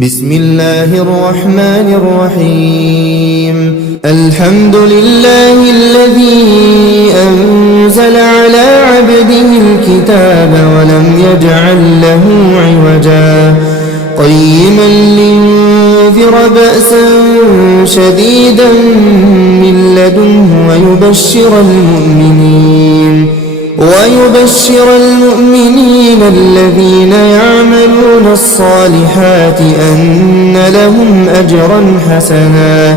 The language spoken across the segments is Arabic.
بسم الله الرحمن الرحيم الحمد لله الذي أنزل على عبده الكتاب ولم يجعل له عوجا قيما لينذر بأسا شديدا من لدنه ويبشر المؤمنين الذين يعملون الصالحات أن لهم أجرا حسنا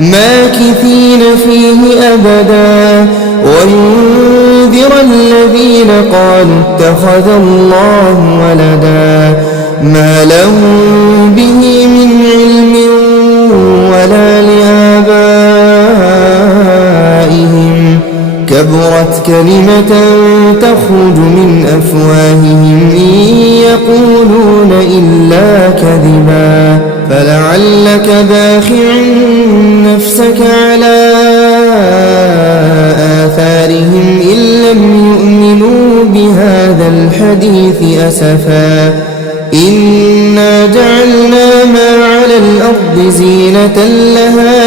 ماكثين فيه أبدا وينذر الذين قالوا اتخذ الله ولدا ما لهم به من علم ولا لآبائهم كبرت كلمة تخرج من أفواههم إن يقولون إلا كذبا فلعلك باخع نفسك على آثارهم إن لم يؤمنوا بهذا الحديث أسفا إنا جعلنا ما على الأرض زينة لها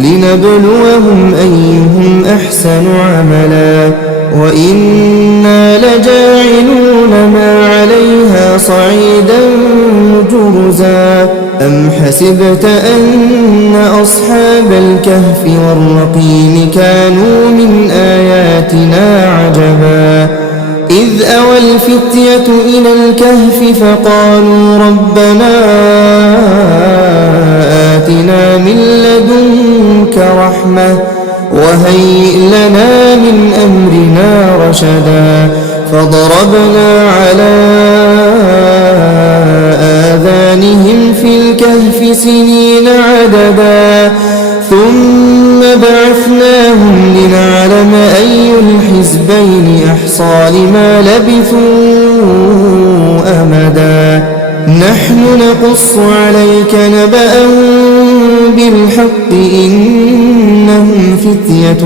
لنبلوهم أيهم أحسن عملا وإنا لجاعلون ما عليها صعيدا جرزا أم حسبت أن أصحاب الكهف والرقيم كانوا من آياتنا عجبا إذ أوى الفتية إلى الكهف فقالوا ربنا آتنا من لدنك رحمة وهيئ لنا من أمرنا رشدا فضربنا على آذانهم في الكهف سنين عددا ثم بعثناهم لنعلم أي الحزبين أحصى لما لبثوا أمدا نحن نقص عليك نبأهم بالحق إنهم فتية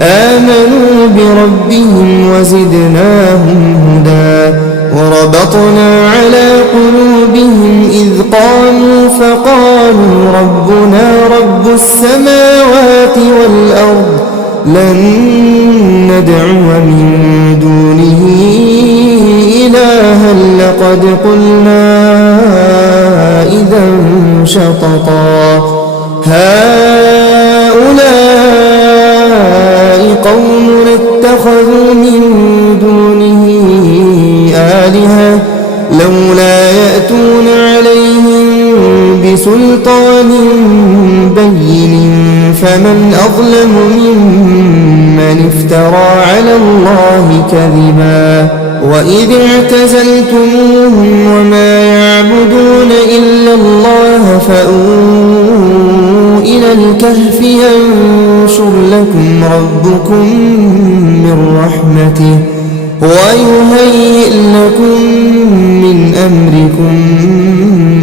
آمنوا بربهم وزدناهم هدى وربطنا على قلوبهم إذ قاموا فقالوا ربنا رب السماوات والأرض لن ندعو من دونه إلها لقد قلنا إذا شططا هؤلاء قومنا اتخذوا من دونه آلهة لولا يأتون عليهم بسلطان بين فمن أظلم ممن افترى على الله كذبا وإذ اعتزلتموهم وما يعبدون إلا الله فأووا إلى الكهف ينشر لكم ربكم من رحمته ويهيئ لكم من أمركم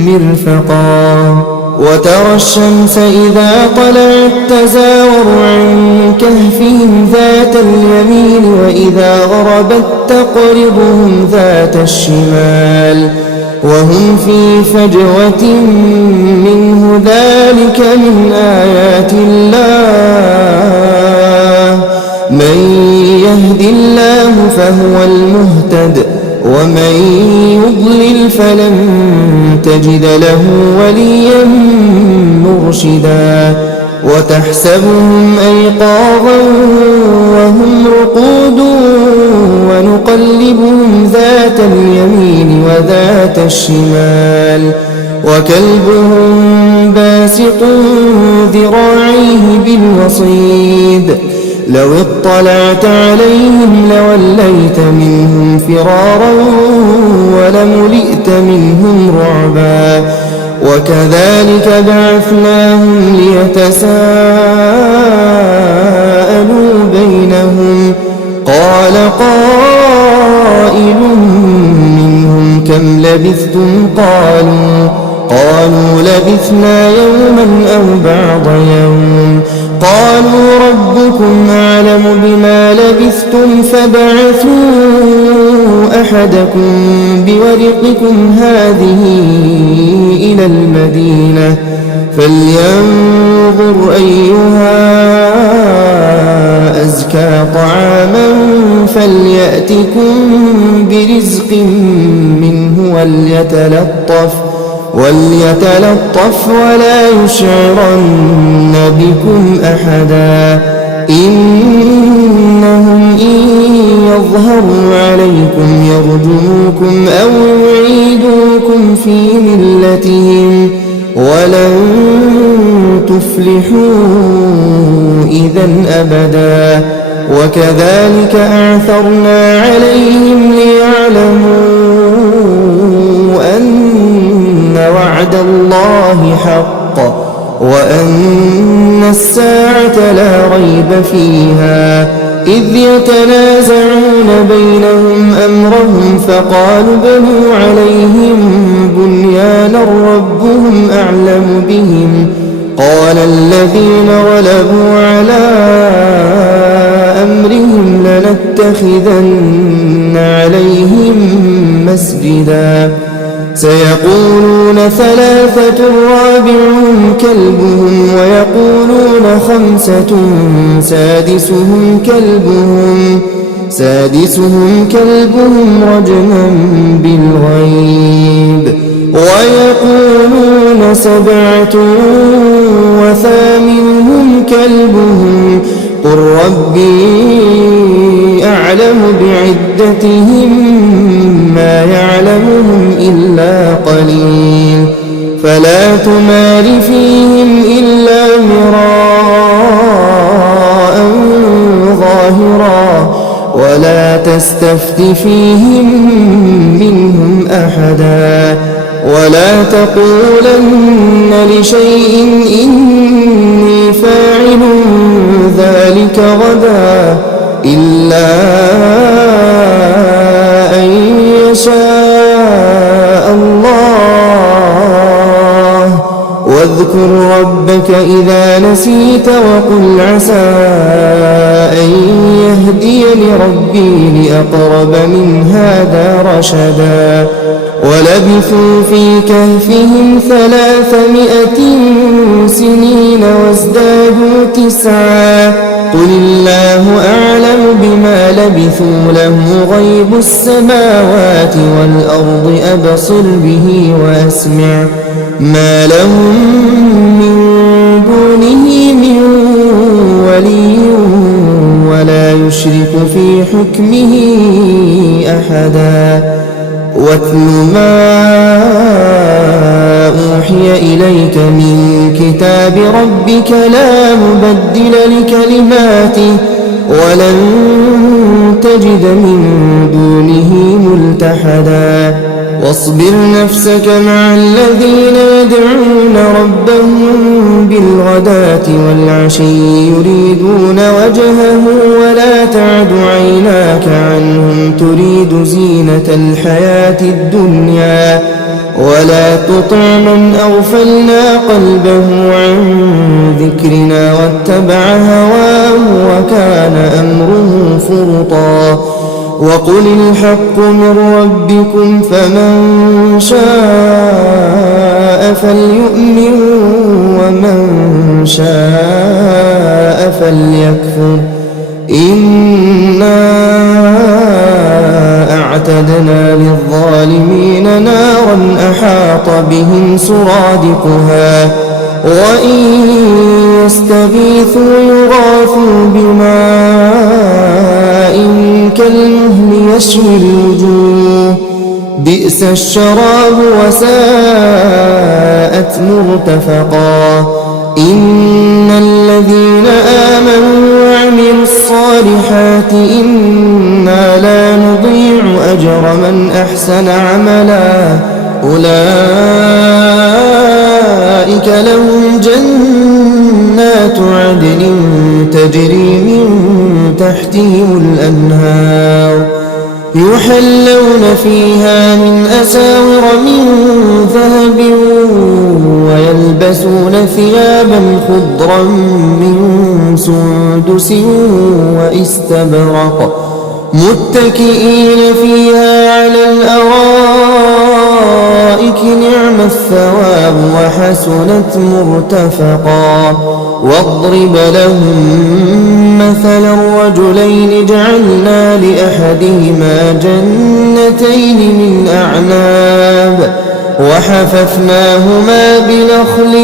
مرفقا وترى الشمس إذا طلعت تزاور عن كهفهم ذات اليمين وإذا غربت تقرضهم ذات الشمال وهم في فجوة منه ذلك من آيات الله من يهد الله فهو المهتد ومن يضلل فلن تجد له وليا مرشدا وتحسبهم أيقاظا وهم رقود ونقلبهم ذات اليمين وذات الشمال وكلبهم باسط ذراعيه بالوصيد لو اطلعت عليهم لوليت منهم فرارا ولملئت منهم رعبا وكذلك بعثناهم ليتساءلوا بينهم قال قائل منهم كم لبثتم قالوا لبثنا يوما أو بعض يوم قالوا ربكم أعلم بما لبثتم فابعثوا أحدكم بورقكم هذه إلى المدينة فلينظر أيها أزكى طعاما فليأتكم برزق منه وليتلطف ولا يشعرن بكم أحدا إنهم إن يظهروا عليكم يرجموكم أو يعيدوكم في ملتهم ولن تفلحوا إذا أبدا وكذلك أعثرنا عليهم ليعلموا أن وعد الله حق وأن الساعة لا ريب فيها إذ يتنازعون بينهم أمرهم فقالوا بنوا عليهم بنيانا ربهم أعلم بهم قال الذين غلبوا على أمرهم لنتخذن عليهم مسجدا سيقولون ثلاثة رابعهم كلبهم ويقولون خمسة سادسهم كلبهم رجما بالغيب ويقولون سبعة وثامنهم كلبهم قل ربي أعلم بعدتهم ما يعلمهم إلا قليل فلا تمار فيهم إلا مراء ظاهرا ولا تستفت فيهم منهم أحدا ولا تقولن لشيء إني فاعل ذلك غدا إلا أن يشاء الله واذكر ربك إذا نسيت وقل عسى أن يهديني ربي لأقرب من هذا رشدا ولبثوا في كهفهم 300 سنين وازدادوا 9 قل الله أعلم بما لبثوا له غيب السماوات والأرض أبصر به وأسمع ما لهم من دونه من ولي ولا يشرك في حكمه أحدا واتل ما أوحي إليك من كتاب ربك لا مبدل لكلماته ولن تجد من دونه ملتحدا واصبر نفسك مع الذين يدعون ربهم بالغداة والعشي يريدون وجهه ولا تعد عيناك عنهم تريد زينة الحياة الدنيا ولا تطع من أغفلنا قلبه عن ذكرنا واتبع هواه وكان أمره فرطا وقل الحق من ربكم فمن شاء فليؤمن ومن شاء فليكفر إنا أعتدنا للظالمين نارا أحاط بهم سرادقها وإن يستغيثوا يغاثوا بماء كالمهل يشوي الوجوه بئس الشراب وساءت مرتفقا إن الذين آمنوا وعملوا الصالحات إنا لا نضيع أجر من أحسن عملا أولئك لهم جنات عدن تجري من تحتهم الأنهار يحلون فيها من أساور من ذهب ويلبسون ثيابا خضرا من سندس واستبرق متكئين فيها على الأرائك نعم الثواب وحسنت مرتفقا واضرب لهم مثلا الرجلين جعلنا لأحدهما جنتين من أعناب وحففناهما بنخل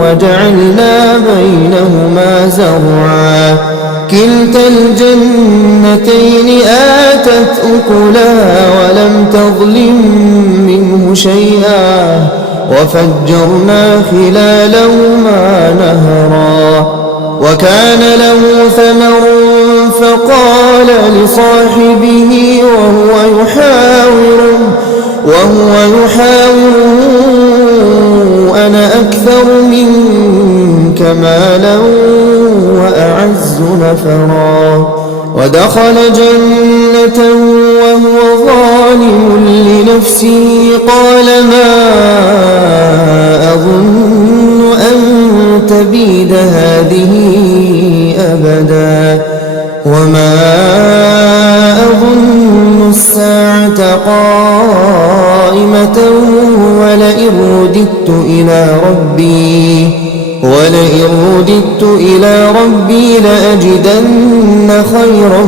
وجعلنا بينهما زرعا كلتا الجنتين آتت أكلها ولم تظلم منه شيئا وفجرنا خلالهما نهرا وكان له ثمر فقال لصاحبه وهو يحاوره أنا أكثر منك مالا وأعز نفرا ودخل جنته وهو ظالم لنفسه قال ما أظن أن تبيد هذه أبدا وما أظن الساعة قائمة ولئن رددت إلى ربي لأجدن خيرا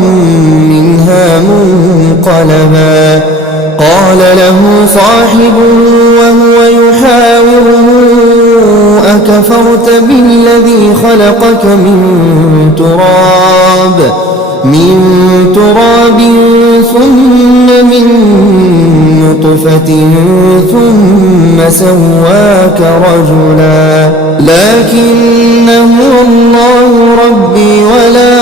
منها منقلبا قال له صاحبه وهو يحاوره أكفرت بالذي خلقك من تراب ثم من نطفة ثم سواك رجلا لكن هو الله ربي ولا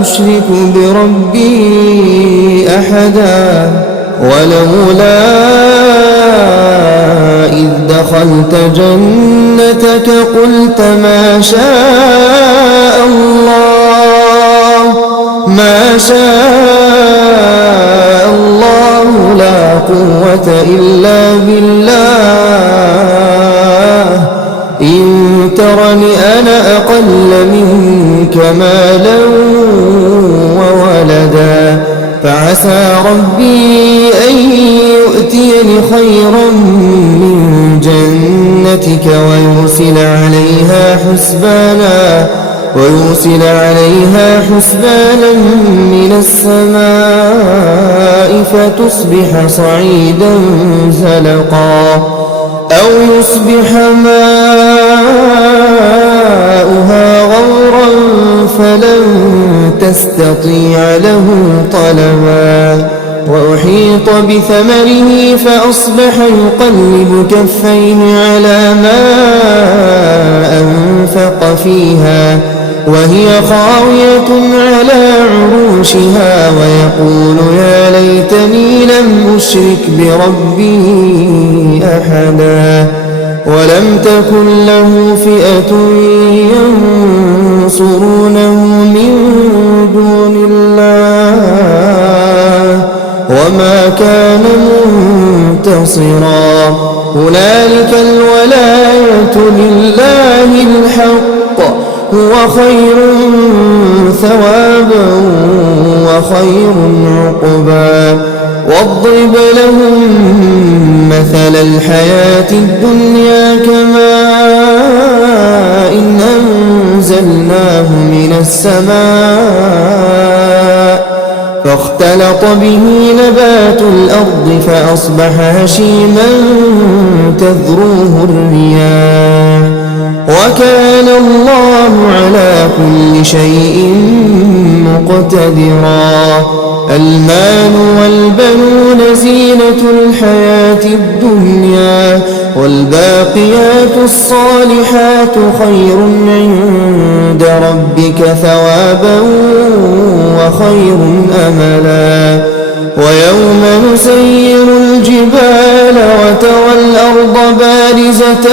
أشرك بربي أحدا ولولا إذ دخلت جنتك قلت ما شاء الله لا قوة إلا بالله إن ترني أنا أقل منك مالا وولدا فعسى ربي أن يؤتيني خيرا من جنتك ويرسل عليها حسبانا من السماء فتصبح صعيدا زلقا أو يصبح ماؤها غورا فلن تستطيع له طلبا وأحيط بثمره فأصبح يقلب كفيه على ما أنفق فيها وهي خاوية على عروشها ويقول يا ليتني لم أشرك بربي أحدا ولم تكن له فئة ينصرونه من دون الله وما كان منتصرا هنالك الولاية لله الحق هو خير ثوابا وخير عقبا واضرب لهم مثل الحياة الدنيا كماء أنزلناه من السماء فاختلط به نبات الأرض فأصبح هشيما تذروه الرياح وكان الله على كل شيء مقتدرا المال والبنون زينة الحياة الدنيا والباقيات الصالحات خير عند ربك ثوابا وخير أملا ويوم نسير الجبال وترى الأرض بارزة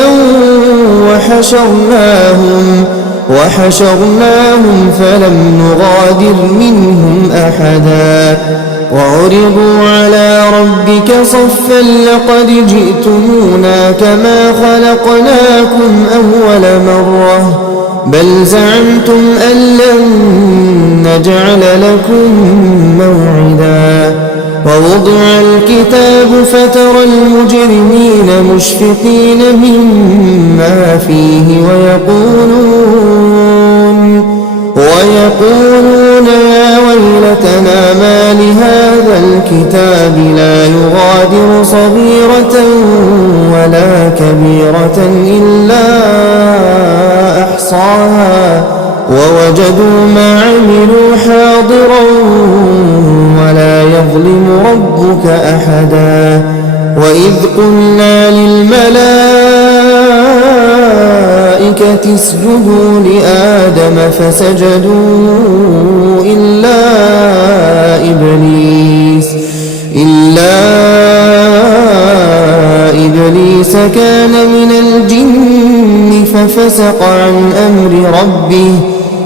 وحشرناهم فلم نغادر منهم أحدا وعرضوا على ربك صفا لقد جئتمونا كما خلقناكم أول مرة بل زعمتم أن لن نجعل لكم موعدا ووضع الكتاب فترى المجرمين مشفقين مما فيه ويقولون يا ويلتنا ما لهذا الكتاب لا يغادر صغيرة ولا كبيرة إلا أحصاها ووجدوا ما عملوا حاضرا ولا يظلم ربك أحدا وإذ قلنا للملائكة اسجدوا لآدم فسجدوا إلا إبليس كان من الجن ففسق عن أمر ربه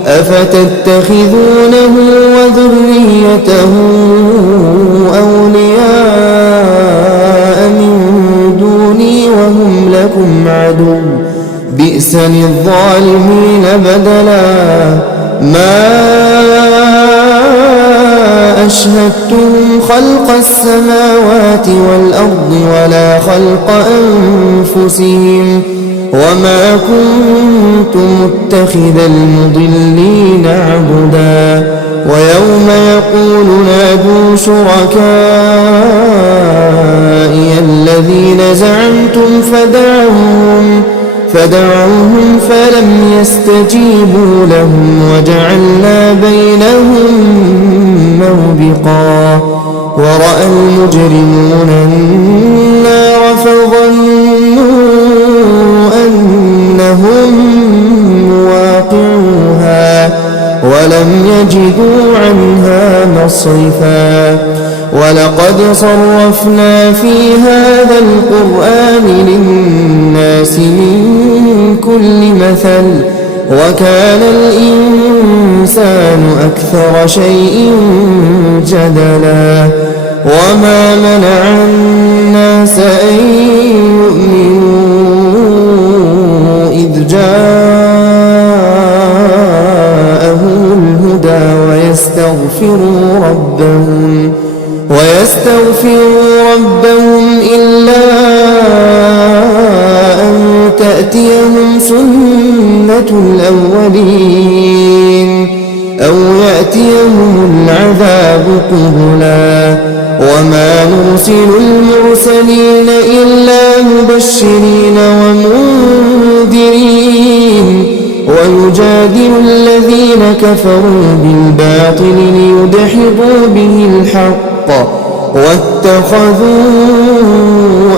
أفتتخذونه وذريته أولياء من دوني وهم لكم عدو بئس للظالمين بدلا ما أشهدتهم خلق السماوات والأرض ولا خلق أنفسهم وما كنت متخذ المضلين عبدا ويوم يقول نادوا شركائي الذين زعمتم فدعوهم فلم يستجيبوا لهم وجعلنا بينهم موبقا ورأى المجرمون النار فظنوا أنهم مواقعوها ولم يجدوا عنها مصرفا ولقد صرفنا في هذا القرآن للناس من كل مثل وكان الإنسان أكثر شيء جدلا وما منع الناس أن يؤمنوا إذ جاءهم الهدى ويستغفروا ربهم إلا أن تأتيهم سنة الأولين أو يأتيهم العذاب قبلا وما نرسل المرسلين إلا مبشرين ومنذرين ويجادل الذين كفروا بالباطل ليدحضوا به الحق واتخذوا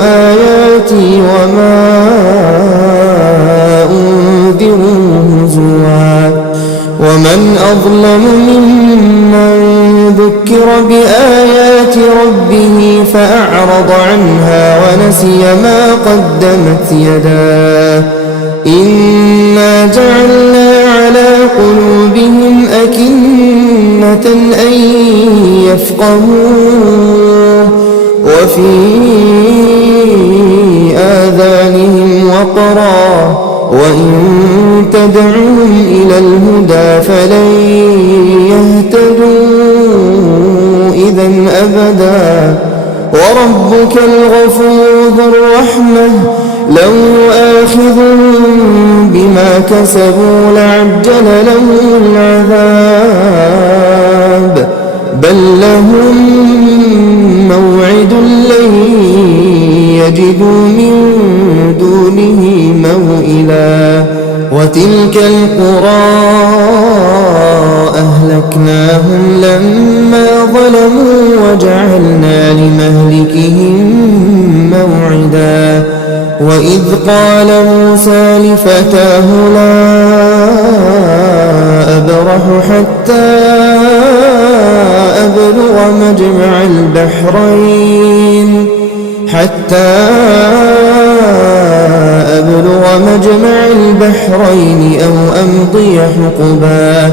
آياتي وما أنذروا هزوا ومن أظلم ممن ذكر بآيات ربه فأعرض عنها ونسي ما قدمت يداه إنا جعلنا على قلوبهم أكنة أن يفقهوه وفي آذانهم وقرا وإن تدعوهم إلى الهدى فلن يهتدوا إذا أبدا وربك الغفور ذو الرحمة لو يؤاخذهم بما كسبوا لعجل لهم العذاب بل لهم موعد لن يجدوا من دونه موئلا وتلك القرى أهلكناهم لما ظلموا وجعلنا لمهلكهم موعدا وإذ قال موسى لفتاه لا أبرح حتى أبلغ مجمع البحرين أو أمضي حقبا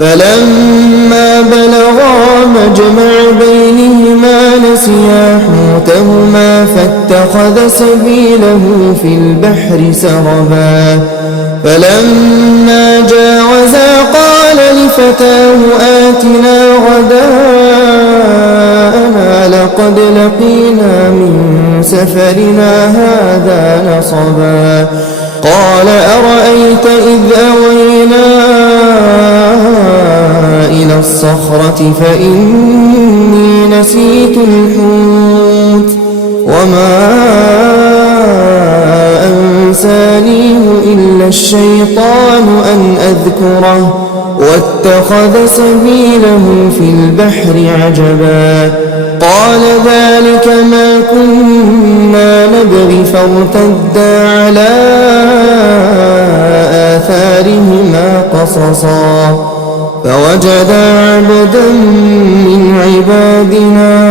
فلما بلغا مجمع بينهما نسيا حوتهما فاتخذ سبيله في البحر سربا فلما جاوزا قال لفتاه آتنا غداءنا لقد لقينا من سفرنا هذا نصبا قال أرأيت إذ أوينا إلى الصخرة فإني نسيت الحوت وما أنسانيه إلا الشيطان أن أذكره واتخذ سبيله في البحر عجبا قال ذلك ما كنا نبغي فارتدا على آثارهما قصصا فوجدا عبدا من عبادنا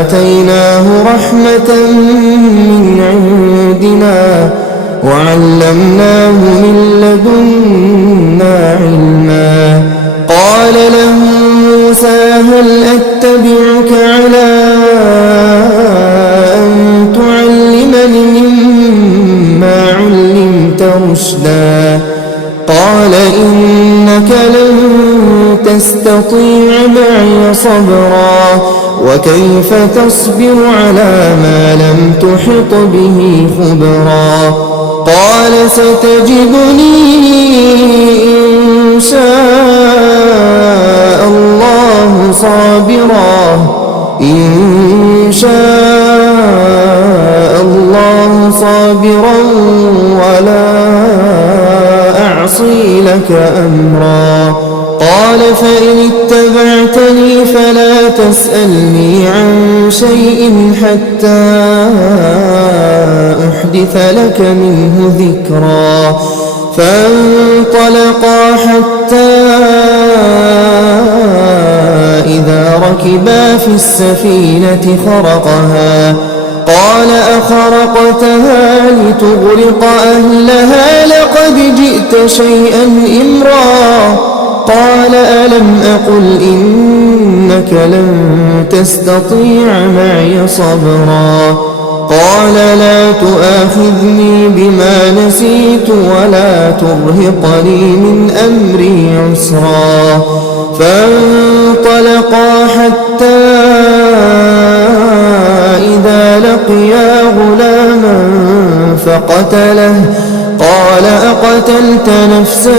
آتيناه رحمة من عندنا وعلمناه من لدنا علما قال له موسى هل أتبعك على أن تعلمني مما علمت رشدا قال إنك لن تستطيع معي صبرا وكيف تصبر على ما لم تحط به خبرا قال ستجدني إن شاء الله صابرا ولا أعصي لك أمرا قال فإن اتبعتني فلا تسألني عن شيء حتى أحدث لك منه ذكرا فانطلقا حتى إذا ركبا في السفينة خرقها قال أخرقتها لتغرق أهلها لقد جئت شيئا إمرا قال ألم أقل إنك لن تستطيع معي صبرا قال لا تؤاخذني بما نسيت ولا ترهقني من أمري عسرا فانطلقا حتى إذا لقيا غلاما فقتله قال أقتلت نفسا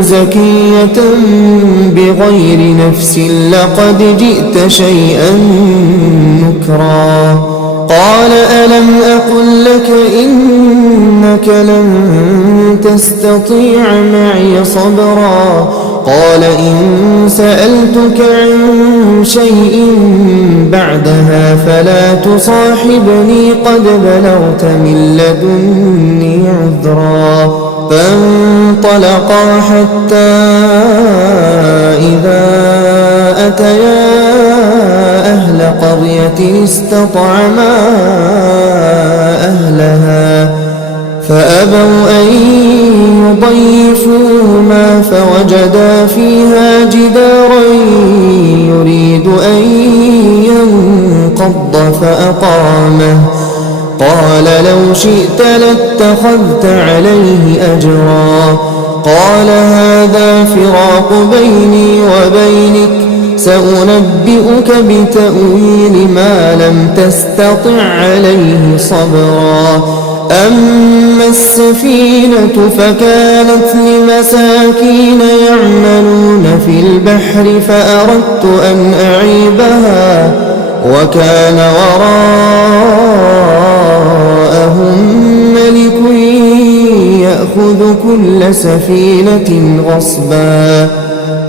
زكية بغير نفس لقد جئت شيئا نكرا قال ألم أقل لك إنك لن تستطيع معي صبرا قال إن سألتك عن شيء بعدها فلا تصاحبني قد بلغت من لدني عذرا فانطلقا حتى إذا أتيا أهل قرية استطعما أهلها فأبوا أن يضيفوهما فوجدا فيها جدارا يريد أن ينقض فأقامه قال لو شئت لاتخذت عليه أجرا قال هذا فراق بيني وبينك سأنبئك بتأويل ما لم تستطع عليه صبرا أما السفينة فكانت لمساكين يعملون في البحر فأردت أن أعيبها وكان وراءهم ملك يأخذ كل سفينة غصبا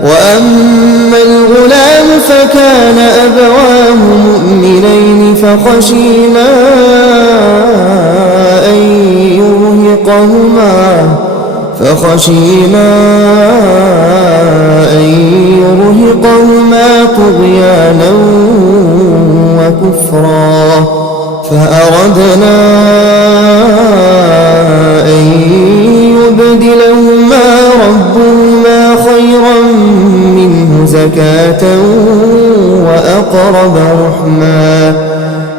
وأما الغلام فكان أبواه مؤمنين فخشينا أن يرهقهما طغيانا وكفرا فأردنا أن يبدلهما ربهما خيرا منه زكاة وأقرب رحما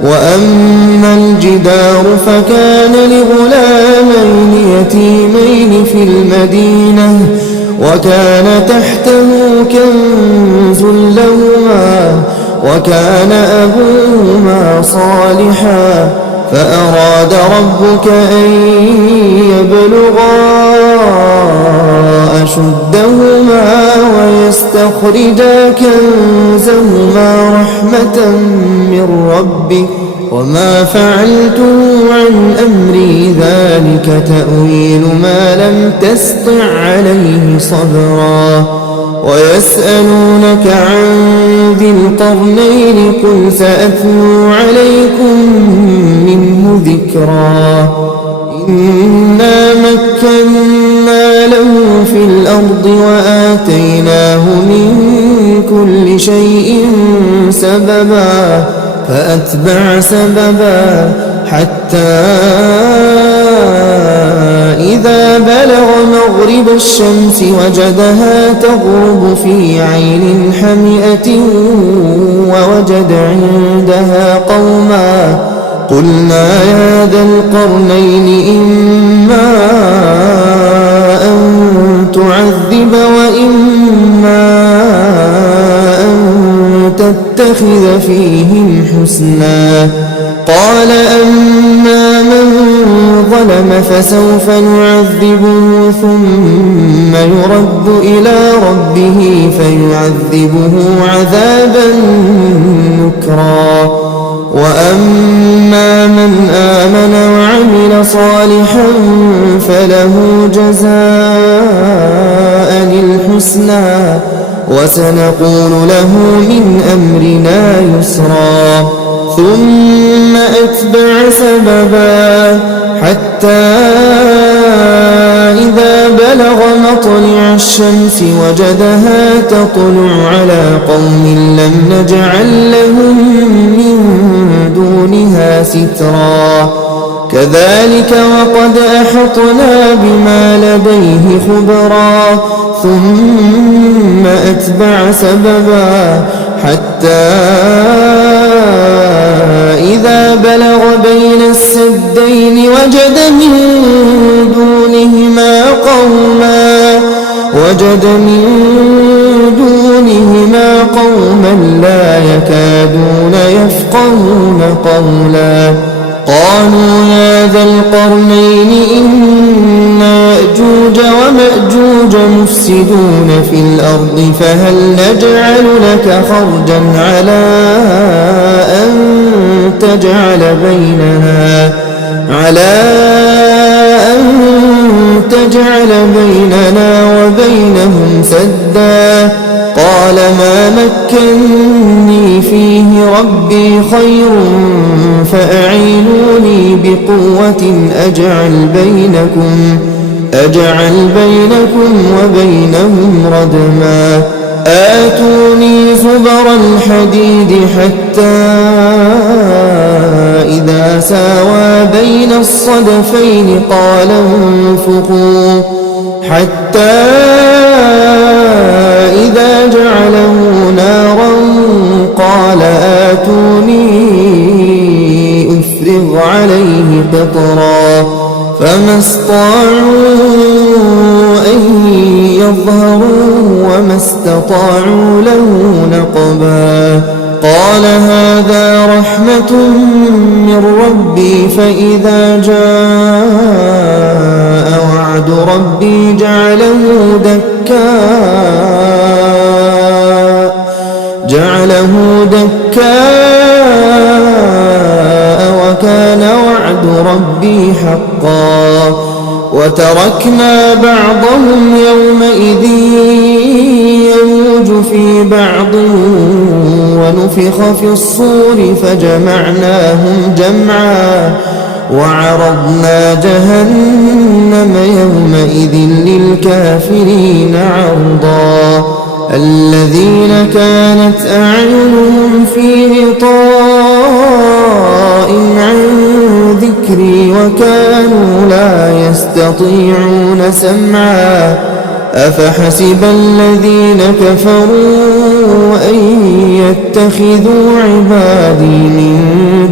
وأما الجدار فكان لغلامين يتيمين المدينة وكان تحته كنز لهما وكان أبوهما صالحا فأراد ربك أن يبلغا أشدهما ويستخرجا كنزهما رحمة من ربك وما فعلته عن أمري ذلك تأويل ما لم تسطع عليه صبرا ويسألونك عن ذي القرنين قل سأتلو عليكم منه ذكرا إنا مكنا له في الأرض وآتيناه من كل شيء سببا فأتبع سببا حتى إذا بلغ مغرب الشمس وجدها تغرب في عين حمئة ووجد عندها قوما قلنا يا ذا القرنين إما أن تعذب وإما أن تتخذ فيهم حسنا قال أما من ظلم فسوف نعذبه ثم يرد إلى ربه فيعذبه عذابا نكرا وأما من آمن وعمل صالحا فله جزاء الحسنى وسنقول له من أمرنا يسرا ثم أتبع سببا حتى إذا بلغ مطلع الشمس وجدها تطلع على قوم لم نجعل لهم من دونها سترا كذلك وقد أحطنا بما لديه خبرا ثم أتبع سببا حتى إذا بلغ بين السدين وجد من دونهما قوما لا يكادون يفقهون قولا قالوا يا ذا القرنين إن يأجوج ومأجوج مفسدون في الأرض فهل نجعل لك خرجا على أن تجعل بيننا وبينهم سدا قال ما مكني فيه ربي خير فأعينوني بقوة أجعل بينكم وبينهم ردما آتوني زبر الحديد حتى إذا ساوى بين الصدفين قال انفخوا حتى إذا جعله نارا قال آتوني أفرغ عليه قطرا فما استطاعوا أن يظهروا وما استطاعوا له نقبا قال هذا رحمة من ربي فإذا جاء وعد ربي جعله دكاء وكان وعد ربي حقا وتركنا بعضهم يومئذ يموج في بعض ونفخ في الصور فجمعناهم جمعا وعرضنا جهنم يومئذ للكافرين عرضا الذين كانت أعينهم في غطاء عن ذكري وكانوا لا يستطيعون سمعا أفحسب الذين كفروا أن يتخذوا عبادي من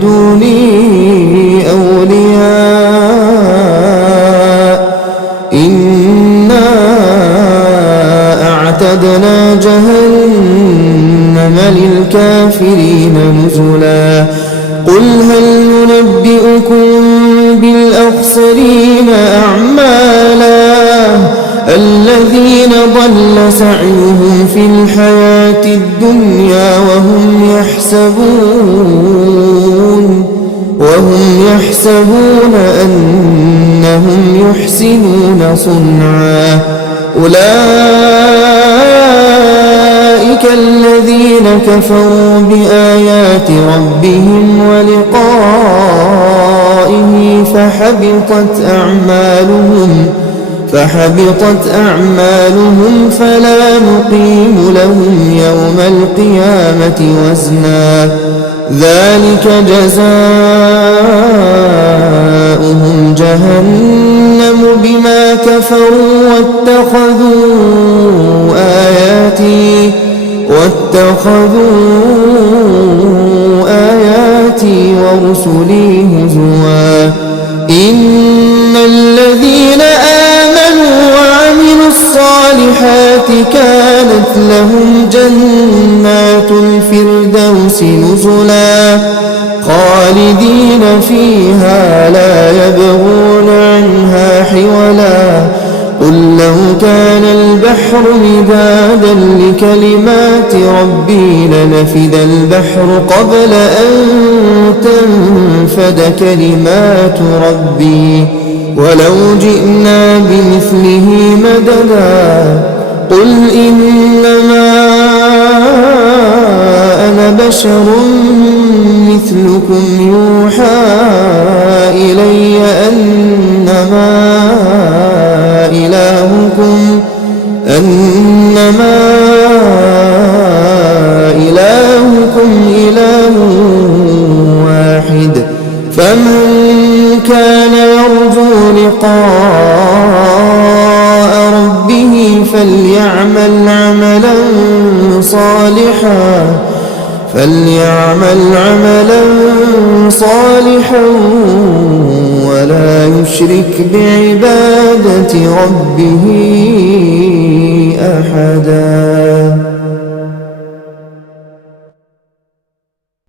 دوني أولياء للكافرين نزلا قل هل ننبئكم بالأخسرين أعمالا الذين ضل سعيهم في الحياة الدنيا وهم يحسبون أنهم يحسنون صنعا أولئك الذين كفروا بآيات ربهم ولقائه فحبطت أعمالهم فلا نقيم لهم يوم القيامة وزنا ذلك جزاؤهم جهنم بما كفروا واتخذوا آياتي ورسلي هزوا إن الذين آمنوا وعملوا الصالحات كانت لهم جنات الفردوس نزلا خالدين فيها لا يبغون عنها حولا قل لو كان البحر مدادا لكلمات ربي لنفد البحر قبل أن تنفد كلمات ربي ولو جئنا بمثله مددا قل إنما أنا بشر مثلكم يوحى إلي أنما إلهكم إله واحد فمن كان يرجو لقاء ربه فليعمل عملا صالحا ولا يشرك بعبادة ربه أحدا.